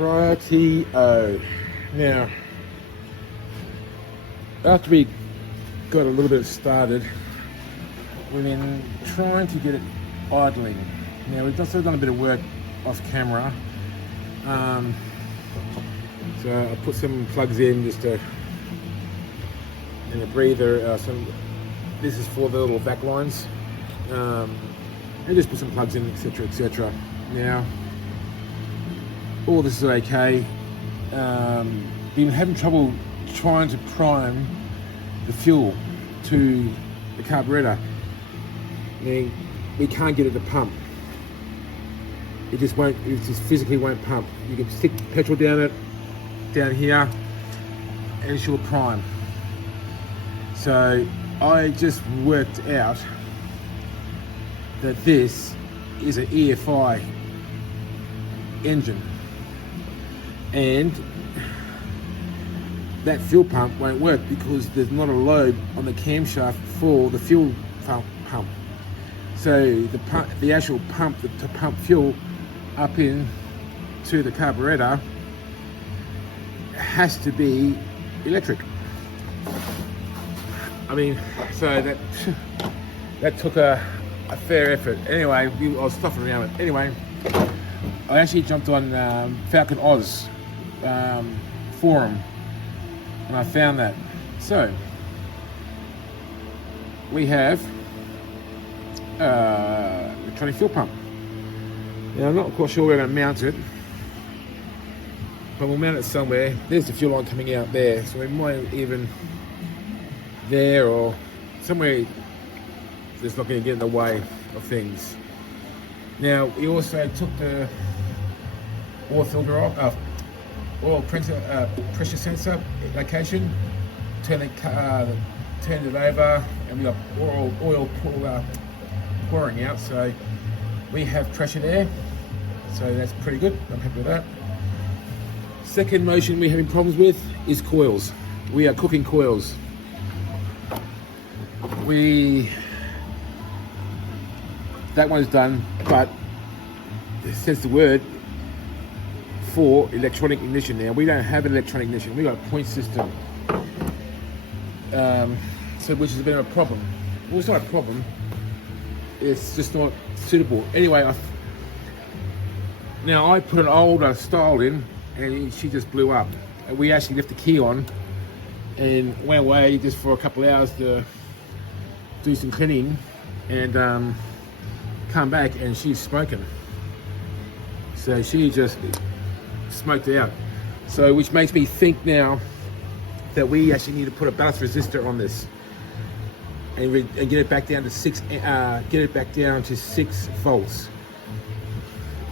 Righty-o. Now, after we got a little bit started, we've been trying to get it idling. Now, we've also done a bit of work off camera. So I put some plugs in just to, and a breather. This is for the little vac lines. And just put some plugs in, etc., etc. Now, all this is okay. Been having trouble trying to prime the fuel to the carburetor. We can't get it to pump. It just won't. It just physically won't pump. You can stick petrol down here, and she'll prime. So I just worked out that this is an EFI engine, and that fuel pump won't work because there's not a load on the camshaft for the fuel pump. So the actual pump to pump fuel up in to the carburetor has to be electric. I mean, so that took a fair effort. Anyway, I was stuffing around it. Anyway, I actually jumped on Falcon Oz forum, and I found that. So we have electronic fuel pump. Now, I'm not quite sure where we're going to mount it, but we'll mount it somewhere. There's the fuel line coming out there, so we might even there or somewhere that's not going to get in the way of things. Now, we also took the oil filter off, oil pressure sensor location, turned it over, and we got oil pouring out, so we have pressure there, so that's pretty good. I'm happy with that. Second motion we're having problems with is coils. We are cooking coils. That one's done, but it says the word for electronic ignition. Now, we don't have an electronic ignition. We got a point system, so which has been a problem. Well, it's not a problem. It's just not suitable. Anyway, now I put an older style in, and she just blew up. And we actually left the key on and went away just for a couple of hours to do some cleaning, and come back and she's smoking. So she just smoked out. So which makes me think now that we actually need to put a ballast resistor on this and get it back down to 6 volts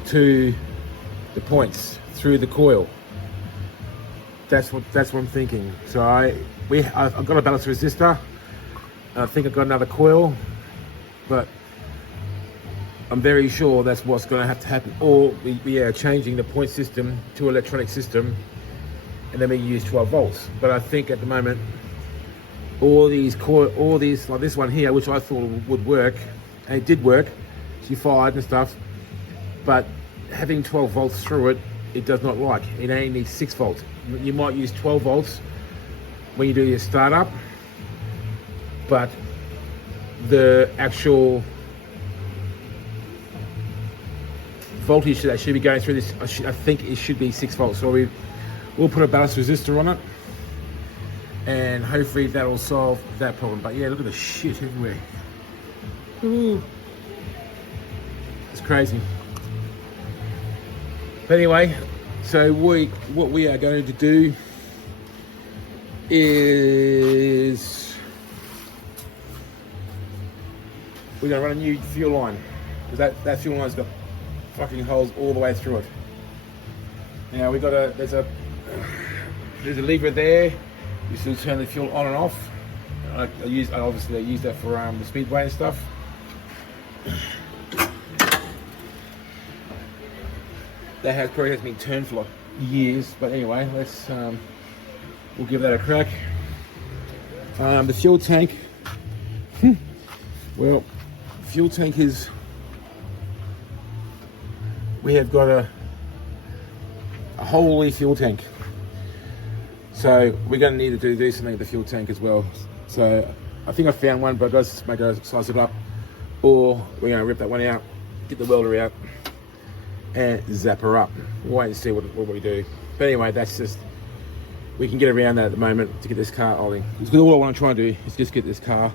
to the points through the coil. That's what I'm thinking. So I've got a ballast resistor. I think I've got another coil, but I'm very sure that's what's going to have to happen. Or we are changing the point system to electronic system, and then we use 12 volts. But I think at the moment, all these like this one here, which I thought would work, and it did work. She fired and stuff, but having 12 volts through it, it does not like. It only needs 6 volts. You might use 12 volts when you do your startup, but the actual voltage that should be going through this, I think it should be 6 volts. So we'll put a ballast resistor on it, and hopefully that'll solve that problem. But yeah, look at the shit everywhere. Ooh. It's crazy. But anyway, so what we are going to do is we're going to run a new fuel line, because that fuel line's got fucking holes all the way through it. Now we got there's a lever there. You still turn the fuel on and off. I obviously use that for the speedway and stuff. That probably has been turned for like years, but anyway, let's we'll give that a crack. The fuel tank. Well, fuel tank is, we have got a whole fuel tank. So we're going to need to do something with the fuel tank as well. So I think I found one, but I've got to make a size it up, or we're going to rip that one out, get the welder out, and zap her up. We'll wait and see what we do. But anyway, that's just, we can get around that at the moment to get this car idling. Because all I want to try and do is just get this car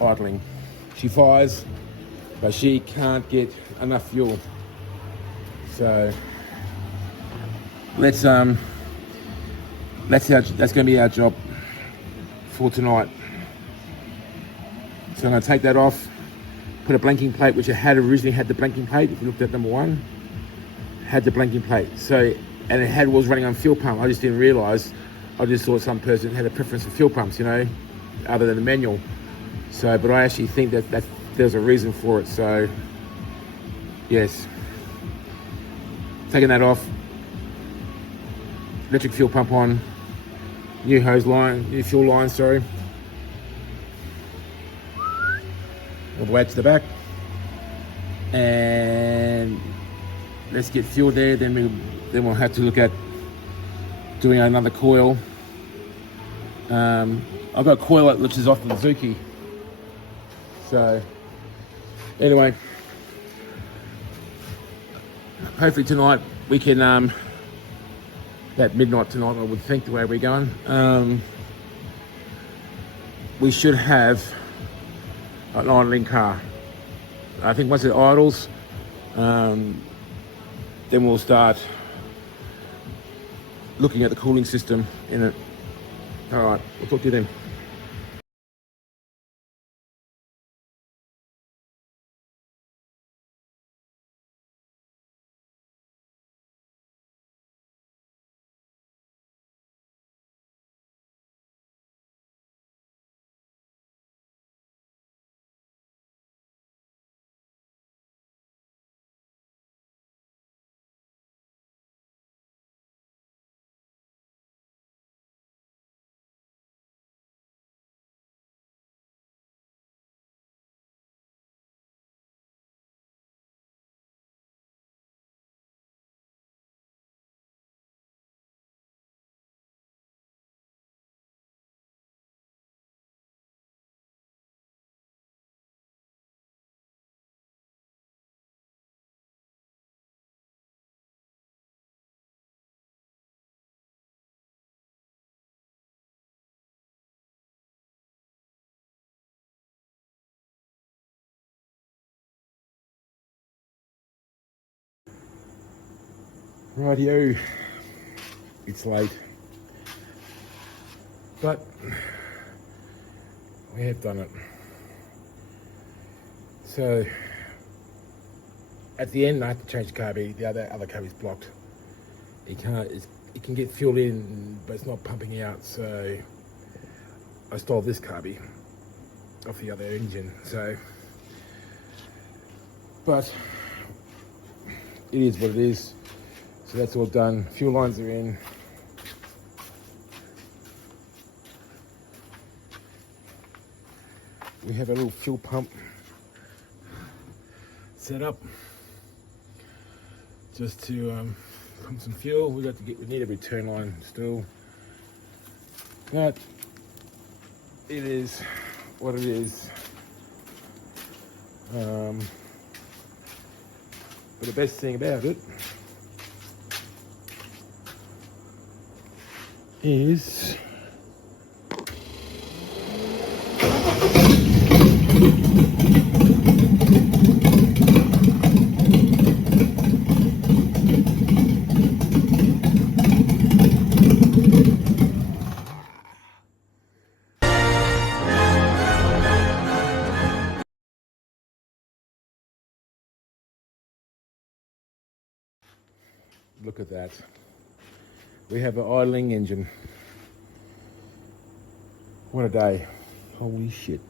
idling. She fires, but she can't get enough fuel. So that's going to be our job for tonight. So I'm going to take that off, put a blanking plate, which I had originally had the blanking plate. If you looked at number one, had the blanking plate. So, and it was running on fuel pump. I just didn't realise. I just thought some person had a preference for fuel pumps, you know, other than the manual. So, but I actually think that there's a reason for it. So, yes, taking that off, electric fuel pump on, new hose line, new fuel line, sorry, all the way to the back, and let's get fuel there. Then we'll have to look at doing another coil. I've got a coil which is off the Zuki. So anyway, hopefully tonight we can, at midnight tonight I would think, the way we're going, we should have an idling car. I think once it idles, then we'll start looking at the cooling system in it. All right, we'll talk to you then. Rightio, it's late, but we have done it. So at the end I have to change the carby. The other carby's blocked. It can get fuel in, but it's not pumping out. So I stole this carby off the other engine. So, but it is what it is. So that's all done. Fuel lines are in. We have a little fuel pump set up just to pump some fuel. We need a return line still, but it is what it is. But the best thing about it is look at that. We have an idling engine. What a day. Holy shit.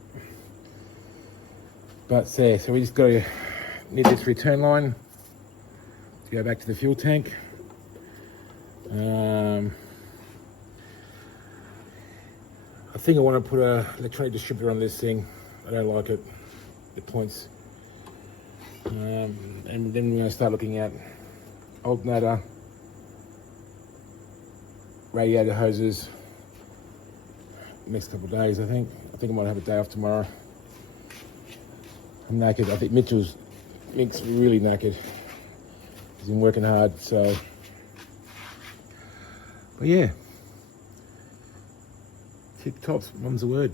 But so we just need this return line to go back to the fuel tank. I think I want to put a electronic distributor on this thing. I don't like it. It points. And then we're going to start looking at alternator, radiator hoses next couple of days. I think I might have a day off tomorrow. I'm knackered. I think Mick's really knackered. He's been working hard, so. But yeah, tip tops, mum's the word.